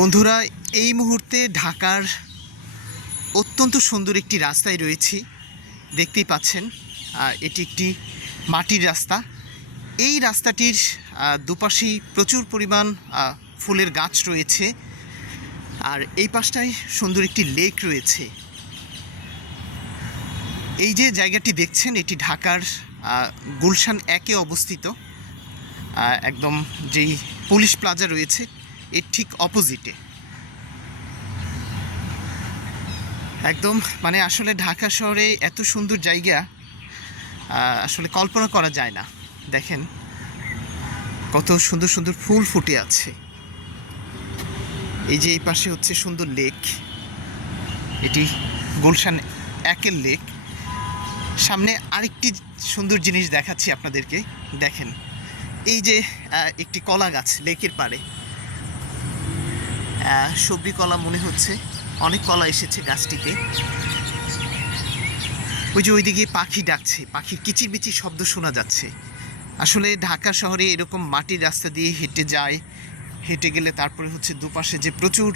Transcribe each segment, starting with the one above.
বন্ধুরা, এই মুহূর্তে ঢাকার অত্যন্ত সুন্দর একটি রাস্তায় রয়েছি। দেখতেই পাচ্ছেন এটি একটি মাটির রাস্তা। এই রাস্তাটির দুপাশেই প্রচুর পরিমাণ ফুলের গাছ রয়েছে। আর এই পাশটায় সুন্দর একটি লেক রয়েছে। এই যে জায়গাটি দেখছেন, এটি ঢাকার গুলশান একে অবস্থিত। একদম যেই পুলিশ প্লাজা রয়েছে এর ঠিক অপোজিটে একদম মানে আসলে ঢাকা শহরে এত সুন্দর জায়গা আসলে কল্পনা করা যায় না। দেখেন, কত সুন্দর সুন্দর ফুল ফুটে আছে। এই যে এই পাশে হচ্ছে সুন্দর লেক এটি গুলশান একের লেক সামনে আরেকটি সুন্দর জিনিস দেখাচ্ছি আপনাদেরকে। দেখেন, এই যে একটি কলা গাছ লেকের পাড়ে। সবজি কলা মনে হচ্ছে। অনেক কলা এসেছে গাছটিতে। ওই যে ওইদিকে পাখি ডাকছে, পাখির কিচিরমিচির শব্দ শোনা যাচ্ছে। আসলে ঢাকা শহরে এরকম মাটির রাস্তা দিয়ে হেঁটে যায়, হেঁটে গেলে তারপরে হচ্ছে দুপাশে যে প্রচুর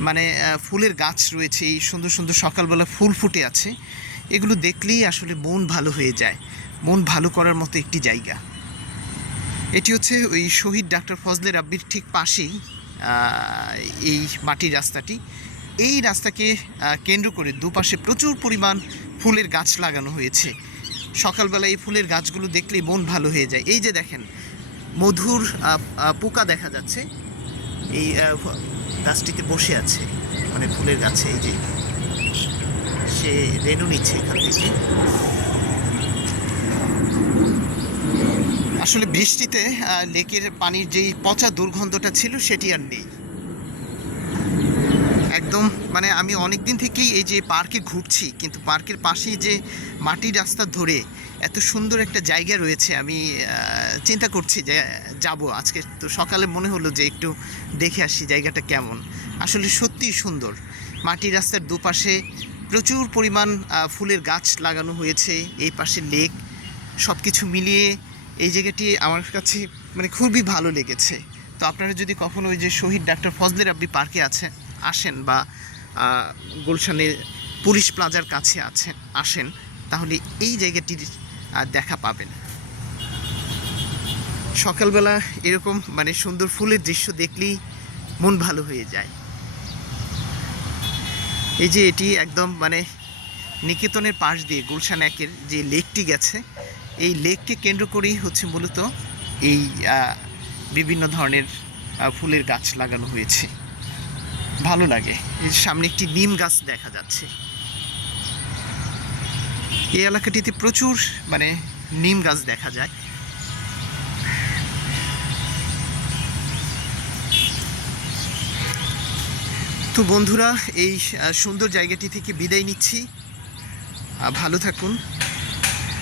মানে ফুলের গাছ রয়েছে, এই সুন্দর সুন্দর সকালবেলা ফুল ফুটে আছে। এগুলো দেখলেই আসলে মন ভালো হয়ে যায়। মন ভালো করার মতো একটি জায়গা। এটি হচ্ছে ওই শহীদ ডাক্তার ফজলে রাব্বির ঠিক পাশেই। এই মাটির রাস্তাটি। এই রাস্তাকে কেন্দ্র করে দুপাশে প্রচুর পরিমাণ ফুলের গাছ লাগানো হয়েছে। সকালবেলা এই ফুলের গাছগুলো দেখলেই মন ভালো হয়ে যায়। এই যে দেখেন, মধুর পোকা দেখা যাচ্ছে। এই গাছটিতে বসে আছে মানে ফুলের গাছে। এই যে সে রেণু নিচ্ছে এখান থেকে। আসলে বৃষ্টিতে লেকের পানির যেই পচা দুর্গন্ধটা ছিল সেটি আর নেই। একদম মানে আমি অনেক দিন থেকেই এই যে পার্কে ঘুরছি, কিন্তু পার্কের পাশেই যে মাটির রাস্তা ধরে এত সুন্দর একটা জায়গা রয়েছে, আমি চিন্তা করছি যে যাব আজকে। তো সকালে মনে হলো যে একটু দেখে আসি জায়গাটা কেমন। আসলে সত্যিই সুন্দর। মাটির রাস্তার দুপাশে প্রচুর পরিমাণ ফুলের গাছ লাগানো হয়েছে, এই পাশে লেক সব কিছু মিলিয়ে এই জায়গাটি আমার কাছে মানে খুবই ভালো লেগেছে। তো আপনারা যদি কখনো ওই যে শহীদ ডাক্তার ফজলের আব্দি পার্কে আছেন আসেন বা আহ, গুলশানের পুলিশ প্লাজার কাছে আছেন আসেন তাহলে এই জায়গাটির দেখা পাবেন। সকালবেলা এরকম মানে সুন্দর ফুলের দৃশ্য দেখলেই মন ভালো হয়ে যায়। এই যে এটি একদম মানে নিকেতনের পাশ দিয়ে গুলশান একের যে লেকটি গেছে এই লেককে কেন্দ্র করেই হচ্ছে মূলত এই বিভিন্ন ধরনের ফুলের গাছ লাগানো হয়েছে। ভালো লাগে। এর সামনে একটি নিম গাছ দেখা যাচ্ছে। এই এলাকাটিতে প্রচুর মানে নিম গাছ দেখা যায়। তো বন্ধুরা, এই সুন্দর জায়গাটি থেকে বিদায় নিচ্ছি। ভালো থাকুন।